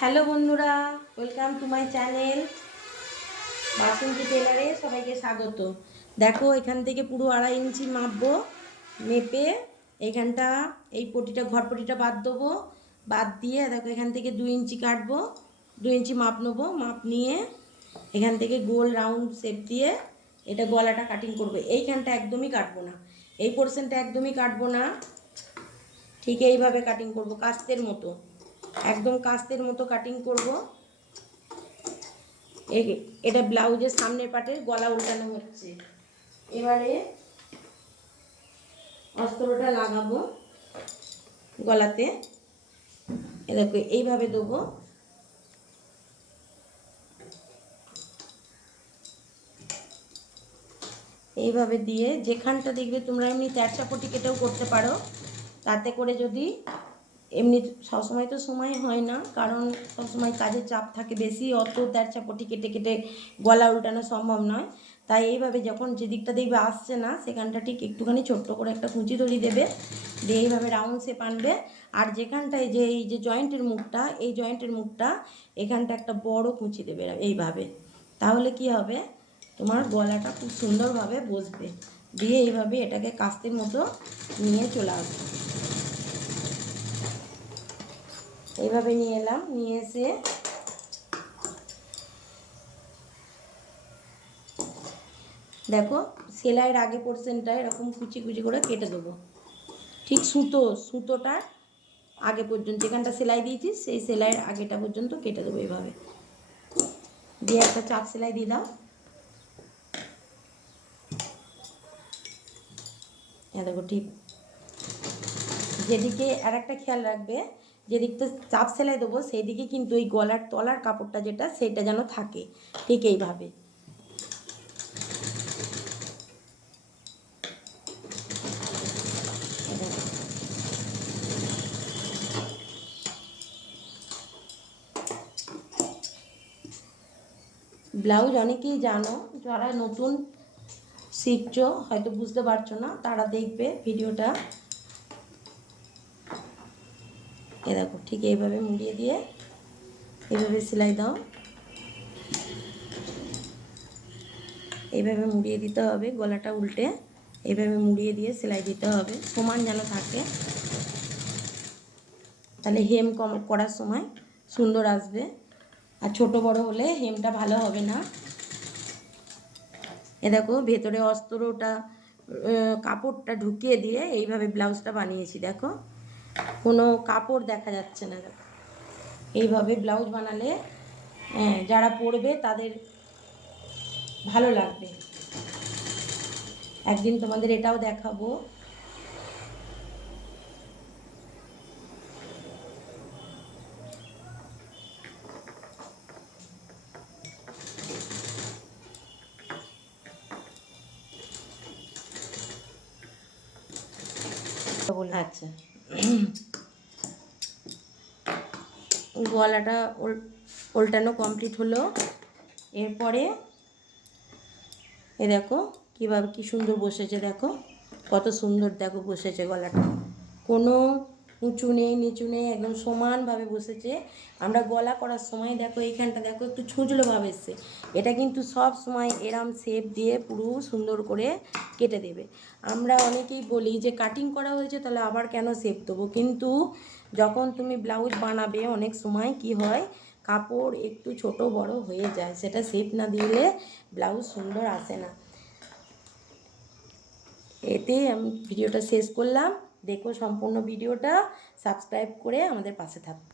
Hello বন্ধুরা welcome to my channel Basanti টেলারে সবাইকে স্বাগত। দেখো, এখান থেকে পুরো আড়াই ইঞ্চি মাপবো, মেপে এইখানটা এই পটিটা, ঘর পটিটা বাদ দেবো, বাদ দিয়ে দেখো, এখান থেকে দু ইঞ্চি কাটবো দু ইঞ্চি মাপ নেব, মাপ নিয়ে এখান থেকে গোল রাউন্ড শেপ দিয়ে এটা গলাটা কাটিং করব। এইখানটা একদমই কাটবো না, এই পোর্শনটা একদমই কাটবো না, ঠিক এইভাবে কাটিং করব, কাস্তের মতো। একদম কাস্তের মতো কাটিং করব। এটা ব্লাউজের সামনের পাটের গলা উল্টানো হচ্ছে। এবারে অস্ত্রটা লাগাবো গলাতে। দেখো, এইভাবে দেবো। এইভাবে দিয়ে যেখানটা দেখবে তোমরা এমনি ত্যারচাপটি কেটেও করতে পারো। তাতে করে যদি এমনি সবসময় তো সময় হয় না, কারণ সবসময় কাজের চাপ থাকে বেশি, অত ত্যারচাপটি কেটে কেটে গলা উল্টানো সম্ভব নয়। তাই এইভাবে যখন যে দিকটা দেখবে আসছে না, সেখানটা ঠিক একটুখানি ছোট্ট করে একটা কুঁচি ধরি দেবে, দিয়ে এইভাবে রাউন্ড শেপ আনবে। আর যেখানটায় যে এই যে জয়েন্টের মুখটা, এই জয়েন্টের মুখটা, এখানটা একটা বড় কুঁচি দেবে এইভাবে। তাহলে কি হবে? তোমার গলাটা খুব সুন্দরভাবে বসবে। দিয়ে এইভাবে এটাকে কাস্তের মতো নিয়ে চলে আসবে। এইভাবে নিয়ে এলাম, নিয়ে এসে দেখো, সেলাইয়ের আগে পোর্শনটা এরকম কুচি কুচি করে কেটে দেবো। ঠিক সুতো সুতোটার আগে পর্যন্ত, যেখানটা সেলাই দিয়েছি, সেই সেলাইয়ের আগেটা পর্যন্ত কেটে দেবো এইভাবে। দিয়ে একটা চাপ সেলাই দিয়ে দাও। দেখো ঠিক যেদিকে আর একটা খেয়াল রাখবে যেদিকটা চাপ সেলাই দেবো, সেই দিকে কিন্তু এই গলার তলার কাপড়টা যেটা, সেটা যেন থাকে। ঠিক এইভাবে। ব্লাউজ অনেকেই জানো, যারা নতুন শিখছো, হয়তো বুঝতে পারছ না, তারা দেখবে ভিডিওটা। এ দেখো, ঠিক এইভাবে মুড়িয়ে দিয়ে এইভাবে সেলাই দাও। এইভাবে মুড়িয়ে দিতে হবে, গলাটা উল্টে। এইভাবে মুড়িয়ে দিয়ে সেলাই দিতে হবে, সমান যেন থাকে। তাহলে হেম কম করার সময় সুন্দর আসবে। আর ছোট বড় হলে হেমটা ভালো হবে না। এ দেখো, ভেতরে অস্ত্রটা কাপড়টা ঢুকিয়ে দিয়ে এইভাবে ব্লাউজটা বানিয়েছি, দেখো। কোনো কাপড় দেখা যাচ্ছে না। দেখো এইভাবে ব্লাউজ বানালে হ্যাঁ, যারা পরবে তাদের ভালো লাগবে। একদিন তোমাদের এটাও দেখাবো। আচ্ছা। গলাটা উল- উল্টানো কমপ্লিট হলো। এরপরে এ দেখো কীভাবে কী সুন্দর বসেছে, দেখো। কত সুন্দর দেখো বসেছে গলাটা। কোনো উঁচু নেই, নিচু নেই, একদম সমানভাবে বসেছে। আমরা গলা করার সময় দেখো এইখানটা দেখো একটু ছুঁচলো ভাবে এসছে। এটা কিন্তু সব সময় এরম শেপ দিয়ে পুরো সুন্দর করে কেটে দেবে। আমরা অনেকেই বলি যে কাটিং করা হয়েছে তাহলে আবার কেন শেপ দেবো? কিন্তু যখন তুমি ব্লাউজ বানাবে অনেক সময় কি হয়, কাপড় একটু ছোট বড় হয়ে যায়। সেটা শেপ না দিলে ব্লাউজ সুন্দর আসে না। এতে আমি ভিডিওটা শেষ করলাম। দেখো সম্পূর্ণ ভিডিওটা সাবস্ক্রাইব করে আমাদের পাশে থাকো।